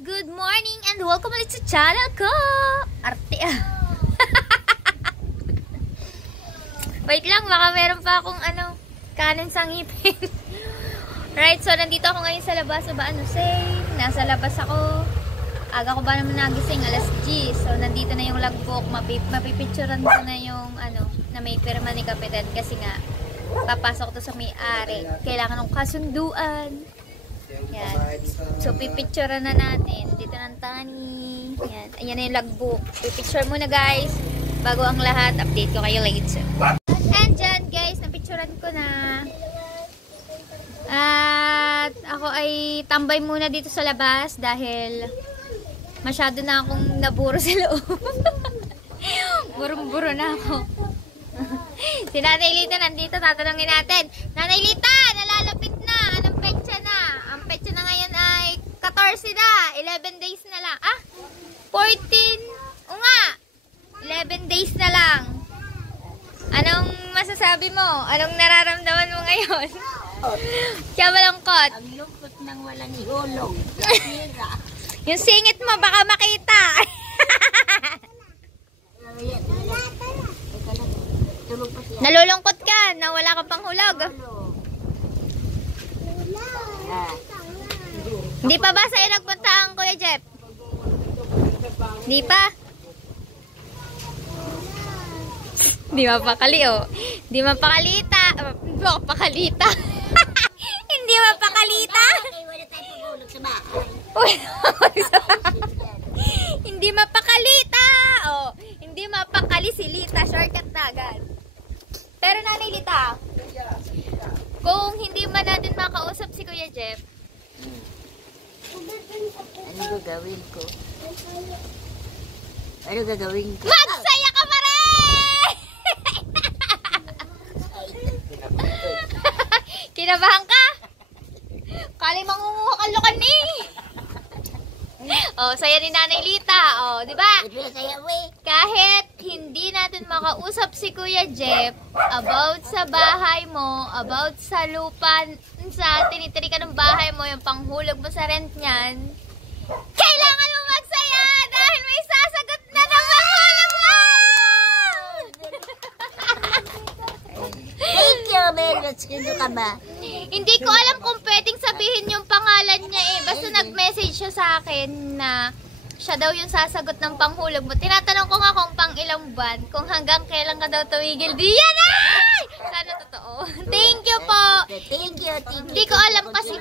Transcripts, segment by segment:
good morning and welcome ulit sa channel ko. Arte Wait lang, baka meron pa akong kanin sa ngipin. Right, so nandito ako ngayon sa labas sa Baanusay. Nasa labas ako. Aga ko ba naman nagising, alas 10. So nandito na yung logbook, mapipicturan ko na yung na may pirma ni Kapitan kasi nga papasok to sa may-ari. Kailangan ng kasunduan. Yan. So, pipicture na natin. Dito ng tani. Yan. Ayan na yung logbook. Pipicture muna guys. Bago ang lahat, update ko kayo later. And dyan guys, napicturean ko na. At ako ay tambay muna dito sa labas dahil masyado na akong naburo sa loob. Burong-buro na ako. Si Nanay Lita nandito, tatanungin natin. Nanay Lita, nalalapit na. Anong petsa na? Ang petsa na ngayon ay 14 na. 11 days na lang. 14. O nga. 11 days na lang. Anong masasabi mo? Anong nararamdaman mo ngayon? Kaya malungkot. Ang lungkot ng walang ihulog. Yung singit mo baka makita. Nalulungkot ka na wala kang panghulog. Hindi pa ba sa'yo nagpunta ang Kuya Jeff? Hindi pa? Hindi mapakali Hindi mapakalita. Hindi mapakalita. Hindi mapakalita. Hindi mapakalita. Hindi mapakali si Lita. Shortcut na agad. Pero Nanay Lita, kung hindi man natin makausap si Kuya Jeff, ano gagawin ko? Ano gagawin ko? magsaya ka pa rin! Kinabahan ka? Kali mangunguha kang lukan eh. Saya ni Nanay Lita. Di ba? Kahit hindi natin makausap si Kuya Jeff about sa bahay mo, about sa lupa, sa tinitirikan ng bahay mo, yung panghulog mo sa rent niyan, kailangan mo magsaya dahil may sasagot na ng panghulog mo! Thank you, Meron. Sino ka ba? Hindi ko alam kung pwedeng sabihin yung pangalan niya Basta nag-message siya sa akin na siya daw yung sasagot ng panghulog mo. Tinatanong ko nga kung pang ilang buwan, kung hanggang kailan ka daw tumigil. Diyan ay! Sana totoo. Thank you po. Thank you. Hindi ko alam kasi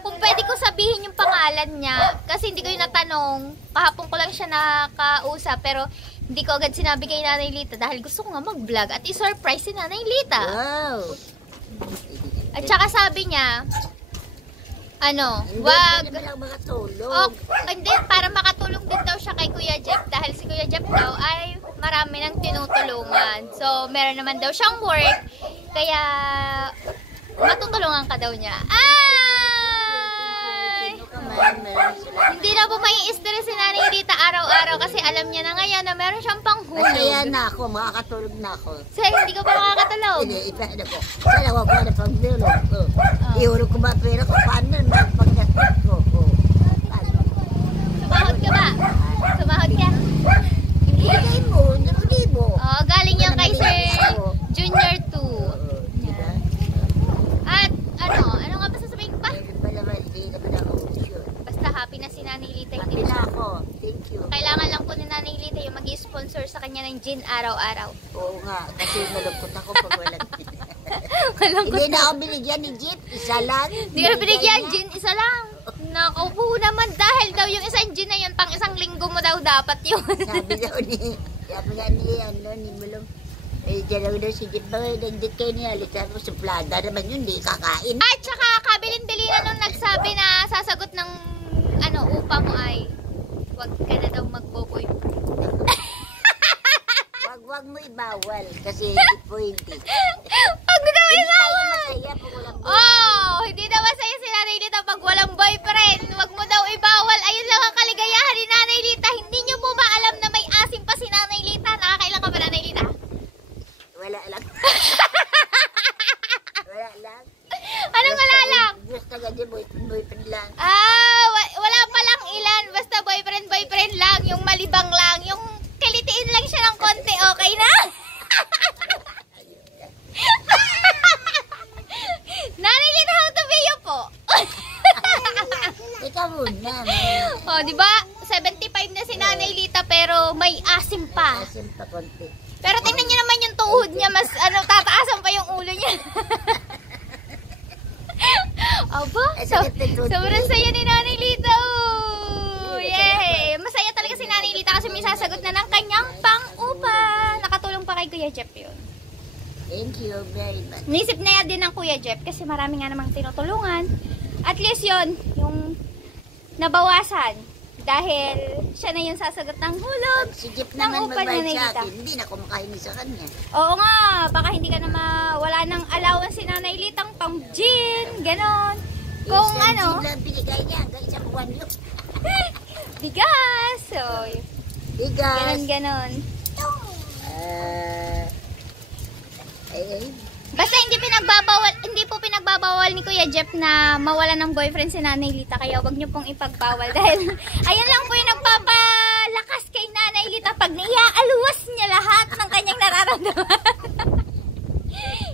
kung pwede ko sabihin yung pangalan niya. Kasi hindi ko yung natanong. Kahapon ko lang siya nakausap. Pero hindi ko agad sinabi kay Nanay Lita dahil gusto ko nga mag-vlog at i-surprise si Nanay Lita. Wow. At saka sabi niya, wag hindi, para makatulong din daw siya kay Kuya Jeff dahil si Kuya Jeff daw ay marami nang tinutulungan. So, meron naman daw siyang work kaya matutulungan ka daw niya. Hindi na po may stress si Nanay Lita araw-araw kasi alam niya na ngayon na meron siyang panghulog. Masaya na ako, makakatulog na ako. Hindi ka pa makakatulog? Hindi, ipahanda ko. Sana wag ko na pagdulog. Iurog ko ba pera ko? Paano na paggastos ko? Sumahod ka ba? Sumahod ka? Hindi mo, hindi mo. Galing yan kay Sir Junior 2. At ano nga ba sasabihin ko pa? Basta happy na si Nanay Lita. Happy na ako. Thank you. Kailangan lang po ni Nanay Lita yung mag-sponsor sa kanya ng gin araw-araw. Oo nga, kasi malungkot ako pag walang gin. Malungkot. Hindi na ako binigyan ni Jeep, isa lang. Hindi ka na binigyan, gin, isa lang. Naku naman dahil daw yung isang gin na yun, pang isang linggo mo daw dapat yun. Sabi nga ni Mulong, dyan daw si Jeep, nagdit kayo niya, sabi ko, suplada naman yun, hindi kakain. At saka kabilin-bilinan nung nagsabi na sasagot ng upa mo ay, wag ka na daw magboboy. Wag mo ibawal, kasi hindi pwede. Wag mo daw ibawal! Masaya pag walang hindi daw masaya si Nanay Lita pag walang boyfriend. Wag mo daw ibawal. Ayun lang ang kaligayahan ni Nanay Lita. Hindi nyo po maalam na may asim pa si Nanay Lita. Nakakailan ka ba, Nanay Lita? Wala lang. Wala lang. Anong wala lang? Gusto ka di boyfriend lang. Wala pa lang ilan. Basta boyfriend lang, yung malibang lang, yung kilitiin lang siya ng konti, okay na? Nanay Lita, how to be you po? Ikaw muna. Oh, di ba? 75 na si Nanay Lita pero may asim pa. Asim pa konti. Pero tingnan niyo naman yung tuhod niya, mas tataasan pa yung ulo niya. Aba, sobrang saya ni Nanay Lita. Oh, yay! Masaya talaga si Nanay Lita kasi may sasagot na ng kanyang pang-upa. Nakatulong pa kay Kuya Jeff yun. Thank you very much. Nisip na yan din ng Kuya Jeff kasi marami nga namang tinutulungan. At least yun, yung nabawasan. Dahil siya na yung sasagot ng hulog. Si Jeff ng naman upa ni magbayad Nanay sa Lita. akin. Hindi na kumakain sa kanya. Oo nga, baka hindi ka na wala nang allowance si Nanay Litang pang gin, ganon. Kung Isang ano, gin lang binigay niya hanggang isang buwan yun. bigas. So, Bigas. ganon. Ay. Basta hindi po pinagbabawal ni Kuya Jeff na mawala ng boyfriend si Nanay Lita, kaya wag niyo pong ipagbawal dahil ayan lang po yung nagpapalakas kay Nanay Lita pag naiaaluwas niya lahat ng kanyang nararamdaman.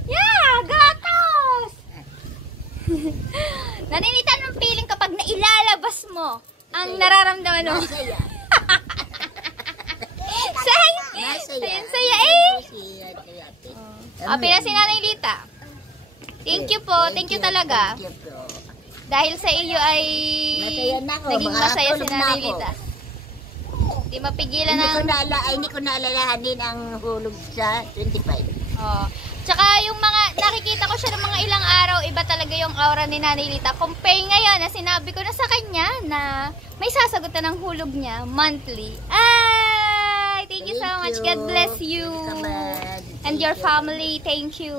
Yeah, gatos! Nanay Lita, anong feeling kapag nailalabas mo ang nararamdaman mo? Masaya. Saya Happy na si Nanay Lita. Thank you po. Thank you talaga. Thank you po. Dahil sa iyo ay Masaya na ako. naging masaya si Makakatulog na Nanay ako. Lita. Hindi mapigilan Hindi ko naalalahanin ang hulog sa 25. Oh. Tsaka yung mga nakikita ko siya ng mga ilang araw, iba talaga yung aura ni Nanay Lita. Compare ngayon na sinabi ko na sa kanya na may sasagot na ng hulog niya monthly. Ay, thank you so much. God bless you. And your family. Thank you.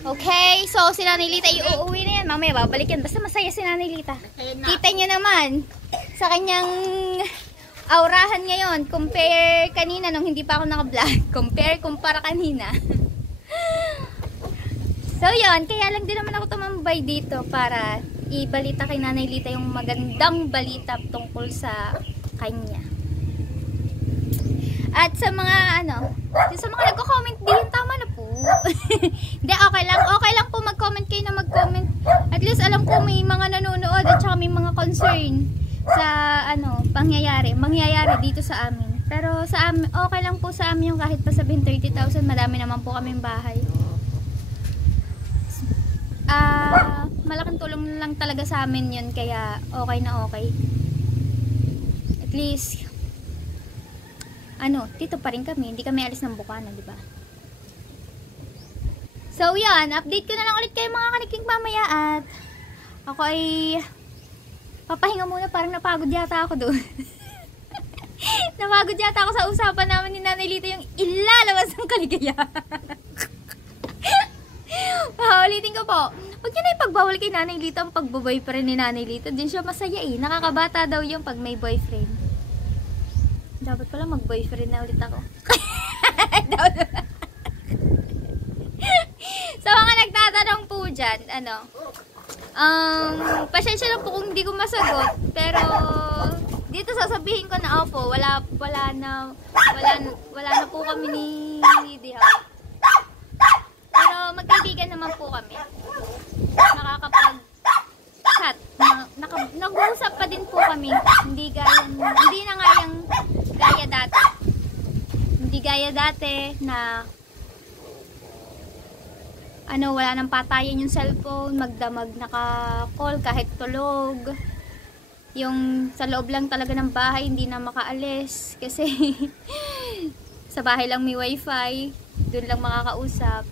Okay, so si Nanay Lita iuuwi na yan. Mamaya babalik yan. Basta masaya si Nanay Lita. Kita nyo naman sa kanyang aurahan ngayon. Compare kanina nung hindi pa ako naka-vlog. Kumpara kanina. So yun, kaya lang din naman ako tumambay dito para ibalita kay Nanay Lita yung magandang balita tungkol sa kanya. At sa mga sa mga nagko-comment din, tama na po. Hindi, okay lang po mag-comment kayo na mag-comment. At least alam ko may mga nanonood at saka may mga concern sa mangyayari dito sa amin. Pero sa amin, okay lang po sa amin yung kahit pa sabihin 30,000, madami naman po kaming bahay. Malaking tulong lang talaga sa amin yun, kaya okay na okay. At least dito pa rin kami, hindi kami alis ng Bukana, di ba? So yan, update ko na lang ulit kayo mga kaniking mamaya at ako ay papahinga muna, parang napagod yata ako doon. Napagod yata ako sa usapan namin ni Nanay Lita yung ilalabas ng kaligayahan. Paulitin ko po, huwag nyo na ipagbawal kay Nanay Lita ang pagbo-boyfriend ni Nanay Lita. Din siya masaya nakakabata daw yung pag may boyfriend. Dapat pala mag-boyfriend na ulit ako. Sa mga nagtatanong po dyan, pasensya lang po kung hindi ko masagot, pero dito sasabihin ko na opo, wala na po kami ni Dihaw. Pero magkaibigan naman po kami. Nakakapag-chat. Nag-uusap pa din po kami. Hindi na nga yung gaya dati. Hindi gaya dati na wala nang patayan yung cellphone, magdamag naka-call kahit tulog. Yung sa loob lang talaga ng bahay, hindi na makaalis kasi sa bahay lang may wifi, doon lang makakausap.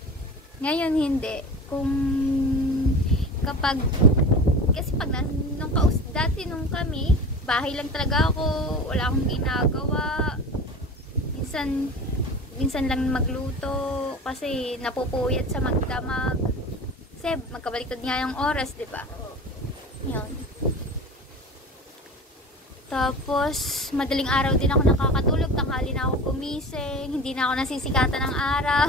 Ngayon hindi. Kasi pag dati nung kami, bahay lang talaga ako, wala akong ginagawa. Minsan lang magluto kasi napupuyat sa magdamag. Kasi magkabaliktad nga yung oras, di ba? Yun. Tapos, madaling araw din ako nakakatulog, tanghali na ako gumising, hindi na ako nasisikatan ng araw.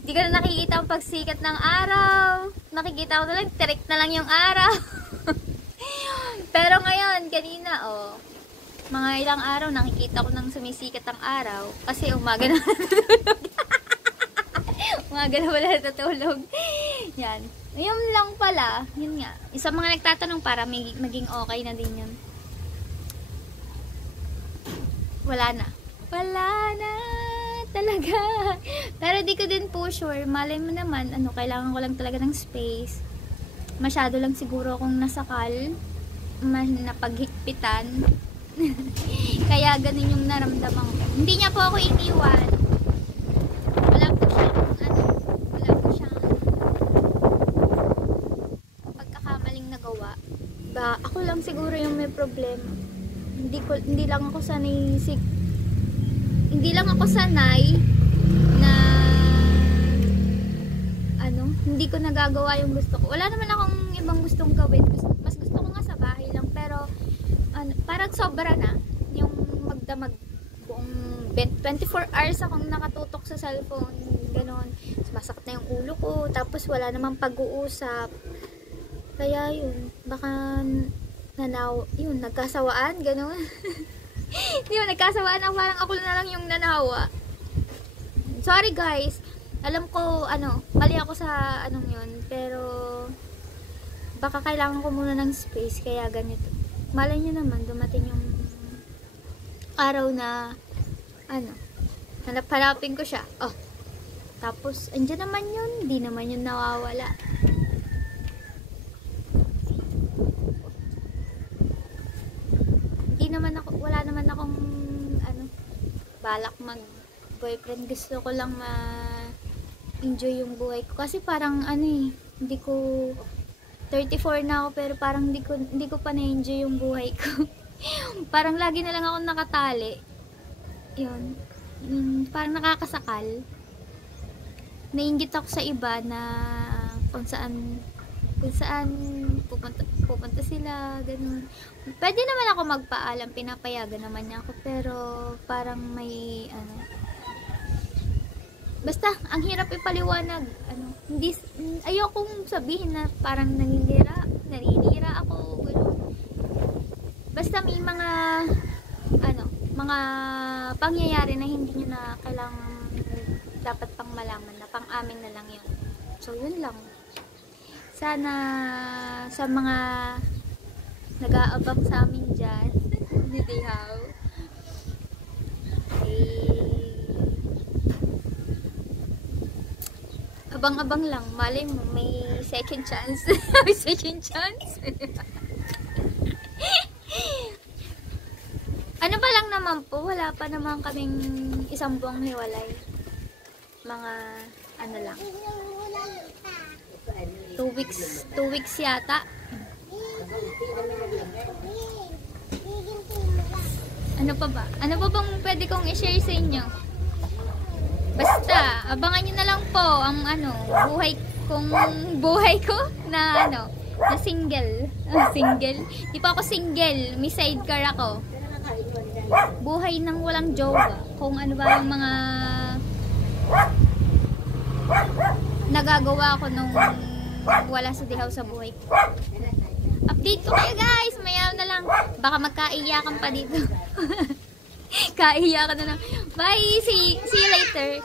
Hindi ko na nakikita ang pagsikat ng araw. Nakikita ko na lang, tirik na lang yung araw. Pero ngayon, kanina, mga ilang araw, nakikita ko nang sumisikat ang araw. Kasi umaga na natutulog. Umaga na wala natutulog. Yan. Yun lang pala. Yun nga. Isa mga nagtatanong para maging okay na din yun. Wala na. Wala na. Talaga. Pero di ko din po sure. Malay mo naman, kailangan ko lang talaga ng space. Masyado lang siguro akong nasakal. Napaghigpitan. Kaya ganun yung naramdaman ko. Hindi niya po ako iniwan. Wala po siyang pagkakamaling nagawa. Ako lang siguro yung may problema. Hindi lang ako sanay na hindi ko nagagawa yung gusto ko. Wala naman akong ibang gustong gawin. Mas gusto ko nga sa bahay lang, pero parang sobra na yung magdamag buong 24 hours akong nakatutok sa cellphone, ganon. Masakit na yung ulo ko, tapos wala namang pag-uusap. Kaya yun, baka nagkasawaan, ganon. Hindi mo nagkasawaan, parang ako na lang yung nanawa. Sorry guys, alam ko mali ako sa yun, pero baka kailangan ko muna ng space, kaya ganito. Malay nyo naman, dumating yung araw na hanapin ko siya. Tapos andyan naman yun, di naman yun nawawala. Wala naman akong balak mag boyfriend. Gusto ko lang ma-enjoy yung buhay ko, kasi parang hindi ko 34 na ako, pero parang hindi ko pa na-enjoy yung buhay ko. Parang lagi na lang ako nakatali. Yun, parang nakakasakal. Naiinggit ako sa iba na kung saan pupunta sila, ganun. Pwede naman ako magpaalam, pinapayagan naman niya ako, pero parang may basta ang hirap ipaliwanag. Ayokong sabihin na parang naninira ako, ganun. Basta may mga mga pangyayari na hindi niyo na kailangan dapat pang malaman, na pang amin na lang yun. So yun lang. Sana sa mga nag-aabang sa amin dyan, hindi how, abang-abang lang, malay mo may second chance. May second chance. Pa lang naman po, wala pa naman kaming isang buwang hiwalay. Mga lang, 2 weeks yata. Ano pa ba? Ano pa bang pwede kong i-share sa inyo? Basta, abangan nyo na lang po ang buhay ko na na single. Single? Di pa ako single. May sidecar ako. Buhay ng walang jowa. Kung ano ba yung mga nagagawa ko nung wala sa dihaw sa buhay ko. Update ko kayo guys, maya na lang. Baka magkaiyakan pa dito. Kaiyakan na lang. Bye, see you later.